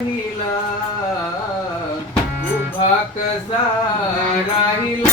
राहिला उभा कसा राहिला?